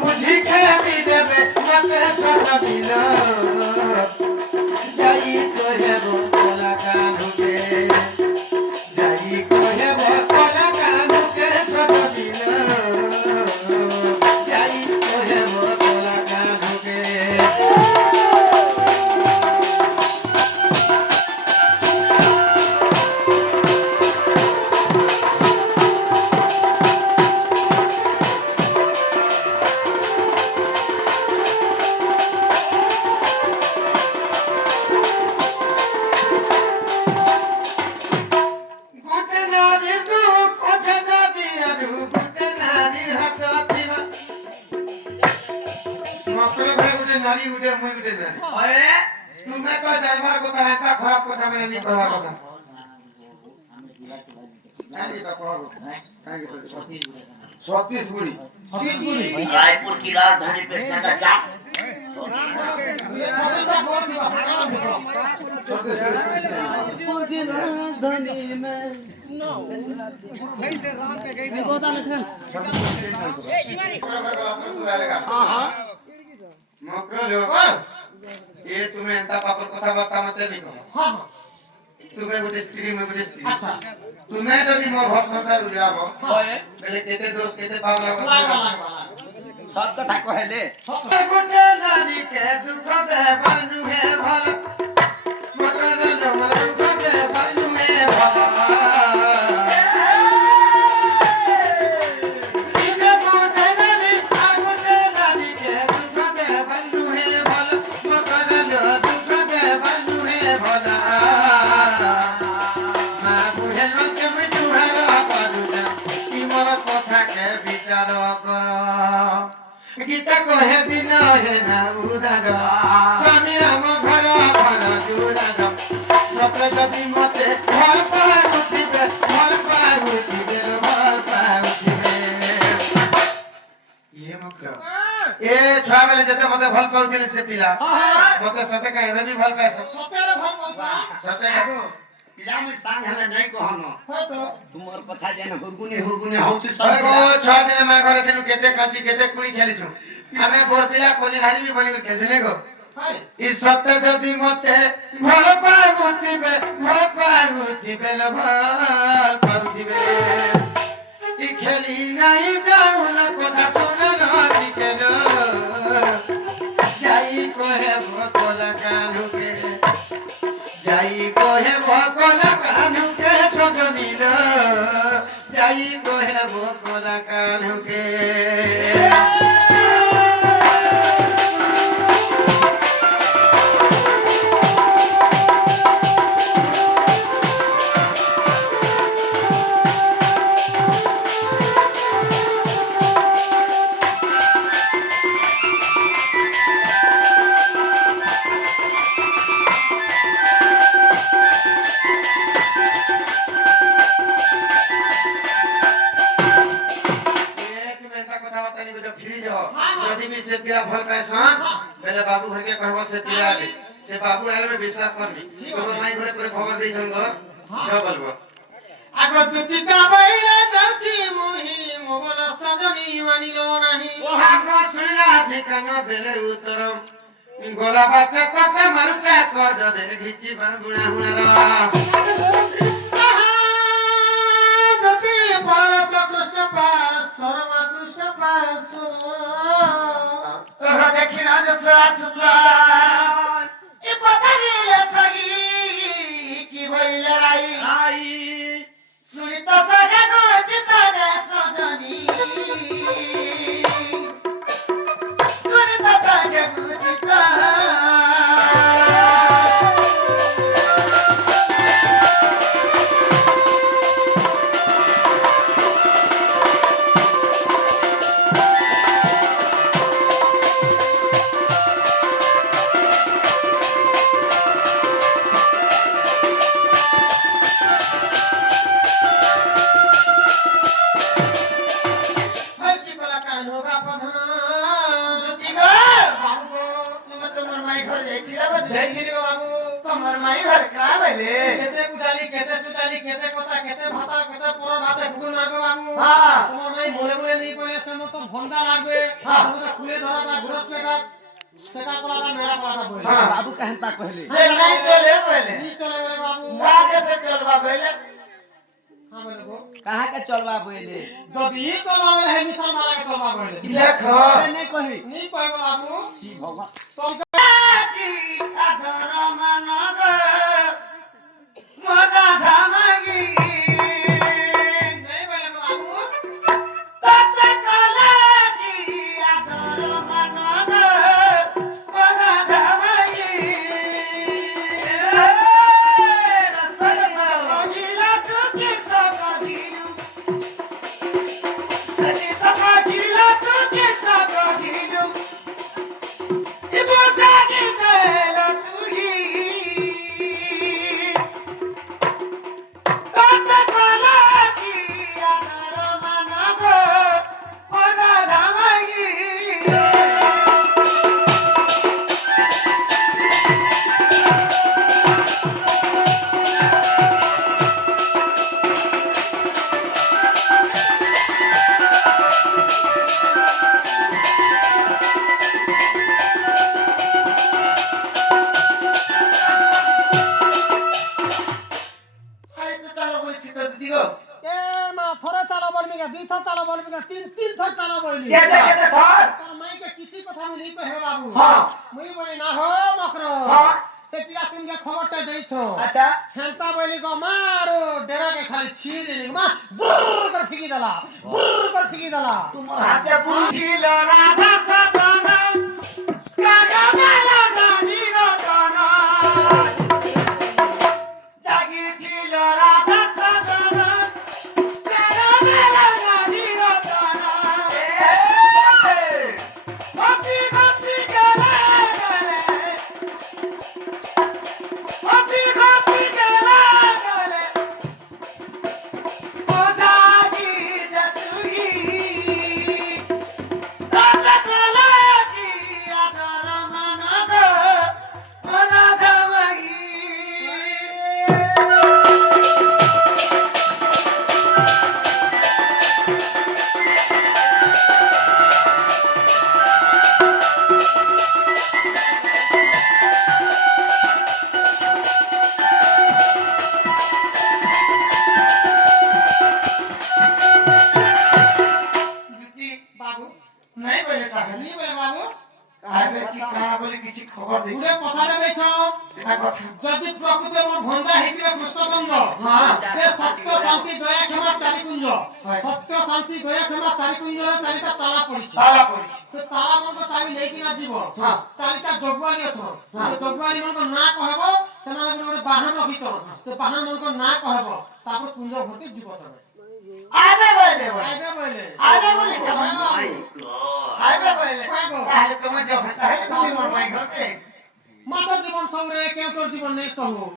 বুঝি খেলি দেবে মতে সজবিল যাই কহেব কলা কানুকে যাই কহেব কলা কানুকে সজবিল যাই কহেব কলা কানুকে नारी उठे मुई उठे ना अरे तुम्हें तो जानवर को तो ऐसा खराब को था मैंने नहीं कहा होगा नहीं तो कहो कहां के 36 गुड़ी 30 गुड़ी रायपुर की राजधानी पे साटा चाक रायपुर की राजधानी में भाई से राम पे गई मैं गोदा में था हां हां मकरो ये तुम्हें एंता पापर कथा वार्ता मत नहीं कहो हां तुम्हें गुटे स्त्री में गुटे स्त्री अच्छा तुम्हें यदि मोर घर संसार उजाबो पहले केते दोस्त केते पाप लागो सब कथा कहले गुटे नारी के दुख दे बनु है भला मकरो जमल दुख दे बनु है भला गीता कहे दिन है ना उदार स्वामी राम घर घर जुरार सत्र जदि मते घर पार उठिबे घर पार उठिबे ये मकरो ए छुआ बेले जते मते भल पाउथिले से पिला मते सते का एबे भी भल पाए सते रे भल पाउछा सते का पिला में सांग हले नहीं कहनो हो तो तुमर कथा जेन हुरगुनी होउछ सब ओ 6 दिन मा घरे थिलु केते काची केते कुड़ी खेलिछु हमें बोर पिला कोली हारी भी बनी के खेलने को ई सत्य जदि मते भल पागुतिबे ल भल पागुतिबे ई खेली नहीं जाऊ न कथा सुन न टिकेलो जाई कोहे भोला कानु के जाई कोहे भोला कानु के सजनील जाई कोहे भोला कानु के से पिया भल पैसा पहले बाबू घर के कहबो से पिया ले से बाबू आले में विश्वास करबी तो माई घरे पर खबर देई छंगो क्या बोलबो आगो दुतिका बैले जाउची मुही मोबल सजनी मानिलो नाही ओहा को सुनला ठिकाना देले उतरम गोला बाटे कते मारुका कर दे घिची बांगुना हुनार गति परस कृष्ण पास सर्व कृष्ण पास सर देखिना जसरा छुला ए पताले छगी की भइले राई सुनि त सजको चितरे सजनी सुनि त सजको चितरे তোমার মাই ঘর কা বলে কেতে কুচালি কেতে সুচালি কেতে কথা কেতে ভাষা কেতে পর ভাতে ভুল না গো বাবু হ্যাঁ। তোমার মাই মনে মনে নি কইলে সে মত ঘন্টা লাগবে হ্যাঁ। তোমার খুলে ধরাটা ঘুরস পেটা সেটা কলাটা মেলা কলাটা বলে হ্যাঁ। बाबू कहता कहले যে নাই চলে বলে নি চলে বলে বাবু না কেসে চলবা বলে হ্যাঁ বলে গো कहां के चलबा बोले যদি চলবা বলে হে মিশন মারা কে চলবা বলে দেখো नहीं कही নি কইব বাবু जी भगवान চল আদর মানগ মনা ধামাগি নাই বলে গো বাবু তত কলাজি আদর মানগ মনা ধামাগি সজিলা চুকি সগিলু সজি সগিলা চুকি সগিলু ইবো জাগি দেলা তুই তত কলাজি আদর মানগ মনা ধামাগি আরে তো চলো বলছি তো দিদি গো এ মা থরে চালা বলবি না দুই থর চালা বলবি না তিন থর চালা বলবি কেতে কেতে ধর তোর মাইকে কিছু কথা আমি নি কহে বাবু হ্যাঁ। মুই বলি না হো মকর হ্যাঁ। সে টিয়া সিংকে খবরটা দেইছো আচ্ছা সেন্তা বলি গো মারো ডেরাকে খালি ছি দিলি মা বুর করে ফিকি দেলা বুর করে ফিকি দেলা তোমার হাতে বুঝিল রাধা সদন কাগমেলা জানি রতন জাগিছিল রাধা সদন কাগমেলা জানি রতন হসি হসি গেলে গেলে হসি হসি গেলে গেলে ও জাগি তুই রাধা কলাজি আদর মানগ মনা ধামাগি বাবু নাই বলে কাহিনী নি বলে বাবু কাহিনী কি কানা বলে কিছু খবর দিছ পুরে কথাটা দেইছো সেটা কথা যদি প্রকৃতি মোর ভঞ্জা হেতিরে কৃষ্ণচন্দ্র হ্যাঁ সে সত্য শান্তি দয়া ক্ষমা চারিকুঞ্জ হয়। সত্য শান্তি দয়া ক্ষমা চারিকুঞ্জ চারিটা তালা পড়িছে তালা পড়িছি সে তালা মন্ত্র চাবি নেইকিনা ଯିବ হ্যাঁ। চারিটা যোগবাণী ଅଛ হ্যাঁ। ସେ ଯୋଗବାଣୀ ମାନଙ୍କ ନାଁ କହିବ ସେମାନେ ଗୋଟେ ବାହନ ରଖିଛ ସେ ବାହନ ମାନଙ୍କ ନାଁ କହିବ ତାପରେ କୁଞ୍ଜ ଘଟି ଯିବ ତମେ আবে বলে বলে ଆଇବେ ବୋଇଲେ আবে বলে কেমন माय गॉड আবে বলে তাহলে তুমি যখন তাহলে তুমি মোর মাই ঘরকে ମାଛ ଜୀବନ ସଙ୍ଗରେ କେଉଁ କେଉଁ ଜୀବନ ନେଇ ସବୁ